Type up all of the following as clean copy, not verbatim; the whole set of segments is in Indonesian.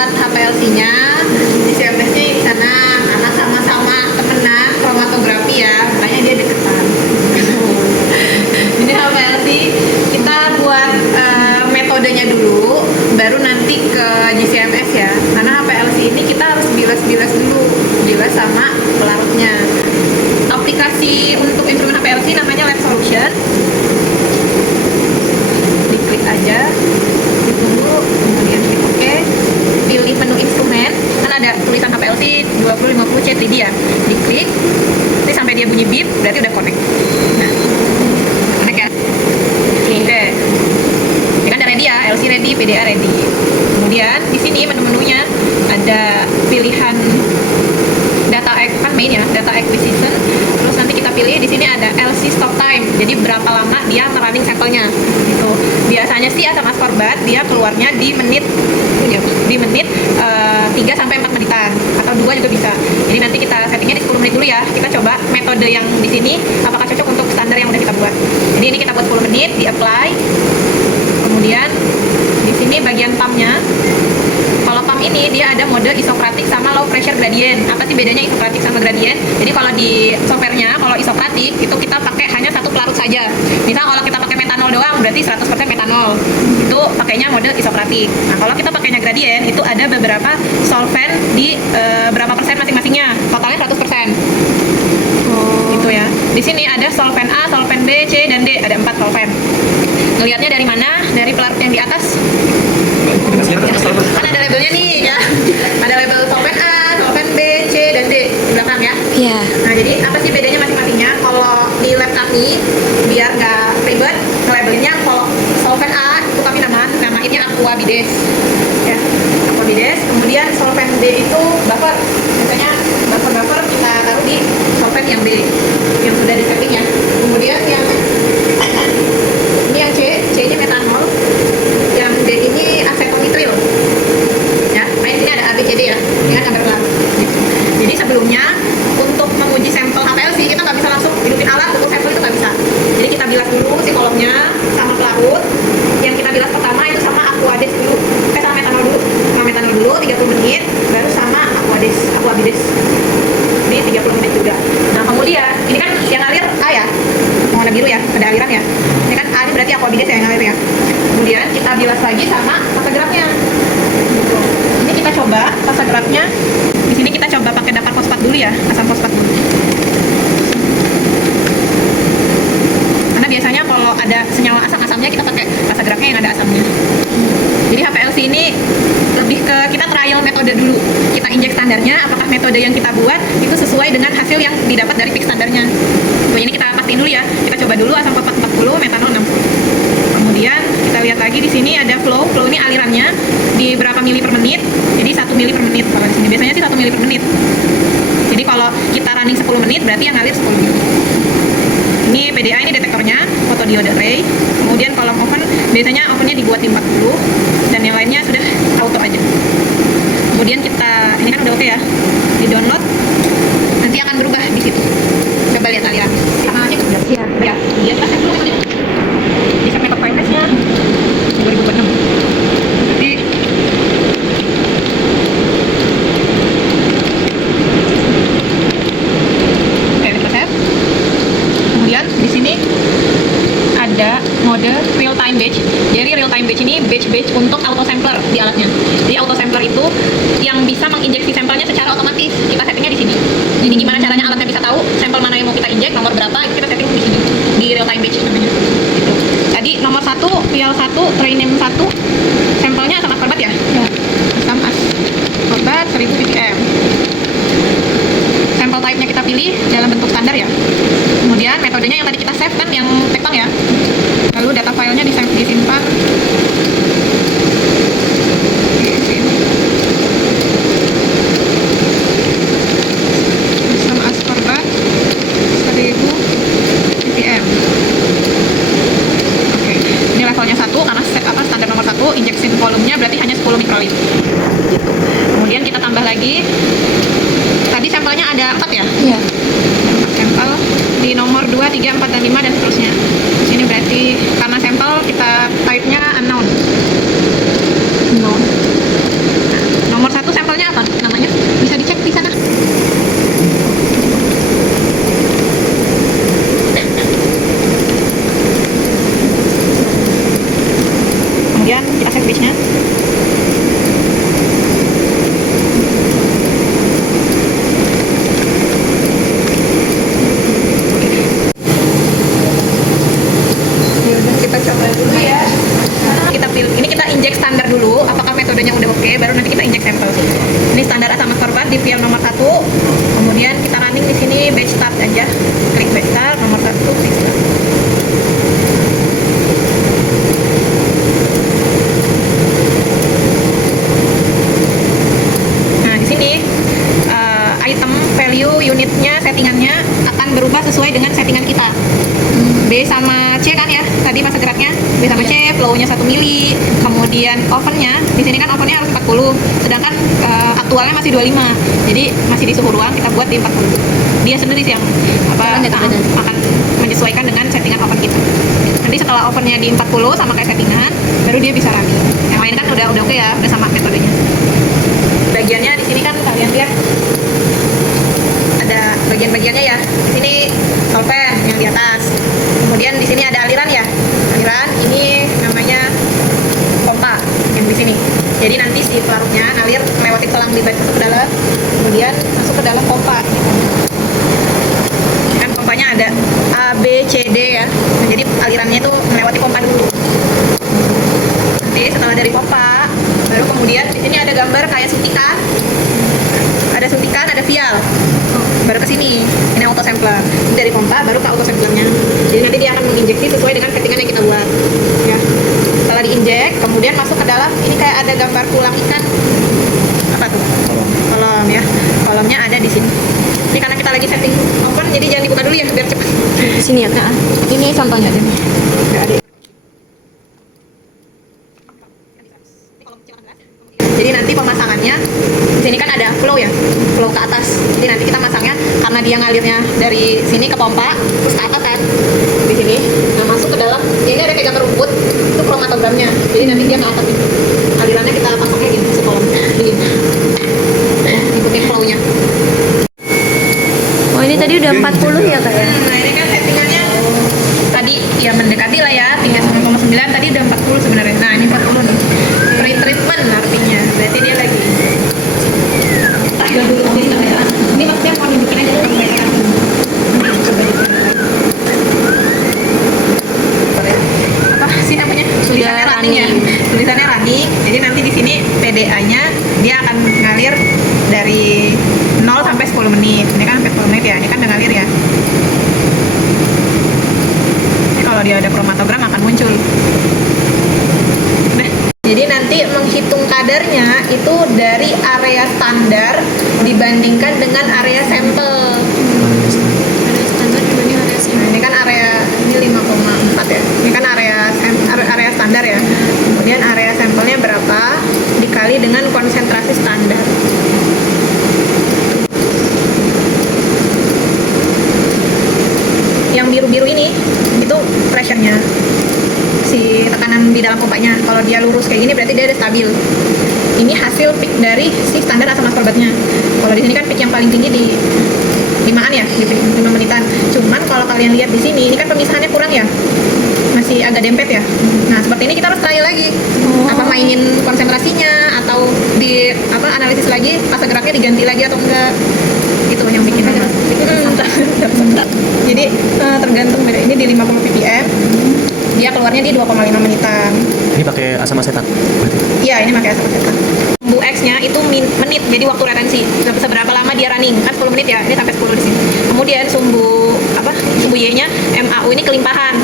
alat HPLC-nya, di CMS-nya di sana, karena sama-sama temenan kromatografi ya, makanya dia deketan. Ini HPLC kita buat metodenya dulu, baru nanti ke GCMS ya. Karena HPLC ini kita harus bilas-bilas dulu, bilas sama pelarutnya. Aplikasi untuk instrumen HPLC namanya Lab Solution. Diklik aja, ditunggu, kemudian klik OK. Pilih menu instrumen, kan ada tulisan HPLC 2050 C3D ya. Diklik, ini sampai dia bunyi beep, berarti udah connect. Nah, connect ya. Oke. Ini kan udah ready ya, LC ready, PDA ready. Kemudian di sini menu-menunya ada pilihan data kan main ya, data acquisition. Terus nanti kita pilih di sini ada LC stop time. Jadi berapa lama dia running sampelnya. Gitu. Biasanya sih asam ascorbat dia keluarnya di menit 3 sampai 4 menitan atau 2 juga bisa. Jadi nanti kita settingnya di 10 menit dulu ya. Kita coba metode yang di sini apakah cocok untuk standar yang udah kita buat. Jadi ini kita buat 10 menit, di apply. Kemudian di sini bagian pumpnya. Kalau pump ini dia ada mode isokratik sama low pressure gradient. Apa sih bedanya isokratik sama gradient? Jadi kalau di softwarenya, kalau isokratik itu kita pakai hanya satu pelarut saja. Misal kalau kita pakai metanol doang berarti 100% metanol. Itu pakainya mode isokratik. Nah, kalau kita pakainya gradient itu ada beberapa solvent di berapa persen masing-masingnya. Totalnya 100%. Gitu ya. Di sini ada solvent A, solvent B, C, dan D. Ada 4 solvent. Ngelihatnya dari mana? Dari pelarut yang di atas. Kan ada labelnya nih ya. Ada label solvent A, solvent B, C, dan D di belakang ya. Iya. Nah, jadi apa sih bedanya masing-masingnya? Kalau di lab kami biar nggak ribet, labelnya kalau solvent A itu kami namainnya aqua bides. Ya, aqua bides. Kemudian solvent B itu buffer. Biasanya buffer kita taruh di solvent yang B yang sudah di setting ya. Kemudian yang ini yang C-nya metanol. Yang D ini asetonitril. Ya, main sini ada A, B, C, D ya. Ini kan gambar pelarut. Jadi sebelumnya untuk menguji sampel HPLC kita nggak bisa langsung hidupin alat untuk sampel itu nggak bisa. Jadi kita bilas dulu si kolomnya sama pelarut. Yang kita bilas pertama itu sama aquades dulu. Sama metanol dulu. Sama metanol dulu 30 menit, baru sama aqua bides. Ini 30 menit juga. Nah, kemudian ini kan yang ngalir A ya. Warna biru ya, ada aliran ya. Ini kan A ini berarti aqua bides yang ngalir ya. Kemudian kita bilas lagi sama fase geraknya. Gitu. Ini kita coba fase geraknya. Di sini kita coba pakai dapar fosfat dulu ya, asam fosfat dulu. Karena biasanya kalau ada senyawa asam-asamnya kita pakai fase geraknya yang ada asamnya. Jadi HPLC ini lebih ke kita trial metode dulu. Kita injek standarnya, apakah metode yang kita buat itu sesuai dengan hasil yang didapat dari fix standarnya. Ini kita pastiin dulu ya. Kita coba dulu asam fosfat 40, metanol 60. Kemudian kita lihat lagi di sini ada flow ini alirannya di berapa mili per menit. Jadi 1 mili per menit kalau di sini. Biasanya sih 1 mili per menit. Jadi kalau kita running 10 menit berarti yang ngalir 10 mili. Ini PDA ini detektornya, photodiode array. Kemudian kolom oven biasanya ovennya dibuat di 40 dan yang lainnya sudah auto aja. Kemudian kita ini kan udah oke ya. Di download nanti akan berubah di situ. Coba lihat aliran. Kanalnya udah. Iya. Ya, lihat lah dulu kan. Di segmen top nya 2006. Jadi kemudian di sini ada mode real time batch. Jadi real time batch ini batch untuk auto sampler di alatnya. Jadi auto sampler itu yang bisa menginjeksi sampelnya secara otomatis. Kita settingnya di sini. Jadi gimana caranya alatnya bisa tahu sampel mana yang mau kita injek, nomor berapa, itu kita setting di sini. Di real time batch namanya. Gitu. Jadi nomor 1, vial 1, train name 1, sampelnya asam ascorbat ya? Ya. Asam ascorbat 1000 ppm. Sampel type-nya kita pilih dalam bentuk standar ya. Kemudian metodenya yang tadi kita save kan yang tekton ya. Lalu data filenya disimpan asam ascorbat 1000 ppm. Oke, ini levelnya 1 karena standar nomor 1, injection volumenya berarti hanya 10 mikrolit. Gitu. Kemudian kita tambah lagi. Tadi sampelnya ada 4 ya? Iya. 4 sampel di nomor 2, 3, 4, dan 5 dan seterusnya. Di sini berarti karena sampel kita type-nya unknown. Unknown. Nah, metodenya udah oke, baru nanti kita injek sampel. Ini standar asam ascorbat di vial nomor 1. Kemudian kita running di sini batch start aja. Klik batch start nomor 1, klik start. Nah, di sini item value unitnya settingannya akan berubah sesuai dengan settingan kita. B sama C kan ya, tadi masa geraknya B sama C, flow-nya 1 mili, kemudian ovennya, di sini kan ovennya harus 40, sedangkan aktualnya masih 25, jadi masih di suhu ruang, kita buat di 40. Dia sendiri sih yang akan menyesuaikan dengan settingan oven kita. Nanti setelah ovennya di 40 sama kayak settingan, baru dia bisa running. Yang lain kan udah oke ya, udah sama metodenya. Bagiannya di sini kan kalian lihat ada bagian-bagiannya ya. Di sini solvent yang di atas. Kemudian di sini ada aliran ya. Aliran ini namanya pompa yang di sini. Jadi nanti si pelarutnya ngalir melewati selang libat masuk ke dalam, kemudian masuk ke dalam pompa. Kan pompanya ada A, B, C, D ya. Nah, jadi alirannya itu melewati pompa dulu. Nanti setelah dari pompa, baru kemudian di sini ada gambar kayak suntikan. Ada suntikan, ada vial. Baru ke sini. Ini auto sampler. Dari pompa baru ke auto samplernya. Jadi nanti dia akan menginjeksi sesuai dengan settingan yang kita buat. Ya. Setelah diinjek, kemudian masuk ke dalam. Ini kayak ada gambar tulang ikan. Apa tuh? Kolom ya. Kolomnya ada di sini. Ini karena kita lagi setting oven, jadi jangan dibuka dulu ya biar cepat. Di sini ya kak. Ini contohnya deh. Nggak ada. Jadi nanti pemasangannya di sini kan ada flow ya, flow ke atas. Jadi nanti kita masangnya karena dia ngalirnya dari sini ke pompa terus ke atas kan di sini. Nah masuk ke dalam. Ini ada kayak gambar rumput itu kromatogramnya. Jadi nanti dia ke atas itu. Alirannya kita pasangnya gini sekolom gini. Ikutin flownya. Oh ini tadi udah 40 ya kak ya? Nah ini kan settingannya tadi ya mendekati lah ya 39,9, tadi udah 40 sebenarnya. Nah ini 40 nih. Pre-treatment artinya. Berarti dia lagi. Ini maksudnya mau dibikin aja dulu mereka. Apa sih namanya? Tulisannya running ya. Tulisannya running. Jadi nanti di sini PDA-nya dia akan ngalir dari 0 sampai 10 menit. Ini kan sampai 10 menit ya. Ini kan udah ngalir ya. Jadi kalau dia ada kromatogram akan muncul. Jadi nanti menghitung kadarnya itu dari area standar dibandingkan dengan area sampel. Area standar dibanding area sini. Nah, ini kan area ini 5,4 ya. Ini kan area standar ya. Kemudian area sampelnya berapa dikali dengan konsentrasi standar. Yang biru-biru ini itu pressure-nya. Si tekanan di dalam pompanya. Kalau dia lurus kayak gini berarti dia ada stabil. Ini hasil peak dari si standar asam ascorbatnya. Kalau di sini kan peak yang paling tinggi di 5-an ya, di 5 menitan. Cuman kalau kalian lihat di sini, ini kan pemisahannya kurang ya. Masih agak dempet ya. Nah, seperti ini kita harus trial lagi. Apa mainin konsentrasinya atau di analisis lagi fase geraknya diganti lagi atau enggak. Itu yang bikin jadi tergantung beda. Ini di 50 ppm. Dia keluarnya di 2,5 menitan. Ini pakai asam asetat? Iya, ini pakai asam asetat. Sumbu X-nya itu menit, jadi waktu retensi. Seberapa lama dia running? Kan 10 menit ya, ini sampai 10 di sini. Kemudian sumbu Y-nya MAU ini kelimpahan.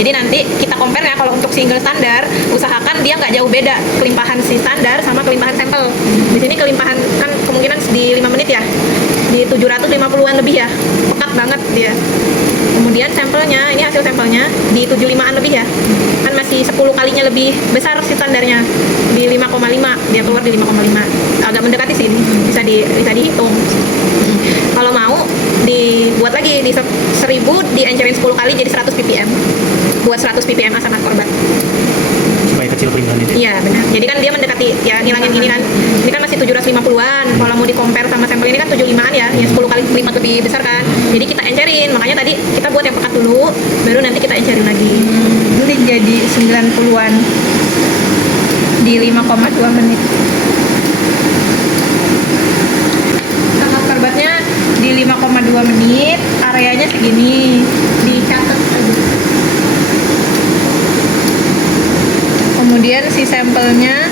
Jadi nanti kita compare ya, kalau untuk single standar, usahakan dia nggak jauh beda kelimpahan si standar sama kelimpahan sampel. Di sini kelimpahan kan kemungkinan di 5 menit ya, di 750-an lebih ya, pekat banget dia. Kemudian sampelnya, ini hasil sampelnya di 75-an lebih ya, kan masih 10 kalinya lebih besar si standarnya, di 5,5, dia keluar di 5,5, agak mendekati sih ini, bisa dihitung. Kalau mau dibuat lagi di 1000 diencerin 10 kali jadi 100 ppm, buat 100 ppm asam ascorbat. Supaya kecil perimbangan itu? Iya benar, jadi kan dia mendekati ya, ngilangin ini kan, ini kan masih 750-an, kalau mau di compare sama sampel ini kan 75-an ya, yang 10 kali lipat lebih besar kan, jadi kita encerin, makanya tadi kita buat yang pekat dulu, baru nanti kita encerin lagi. Ini jadi 90-an di 5,2 menit. Asam ascorbatnya di 5,2 menit, areanya segini, dicatat aja. Kemudian si sampelnya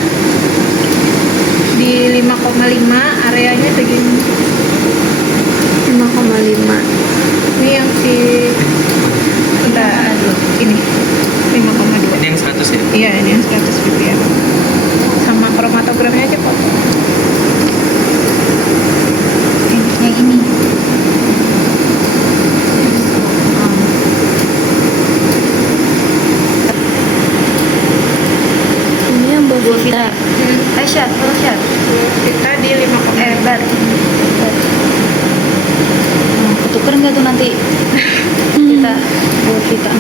share, baru share. Kita di 5,5. Bar. Ketuker nggak tuh nanti? Kita buat kita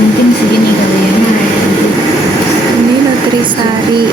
mungkin segini kali ya. Ini Nutrisari.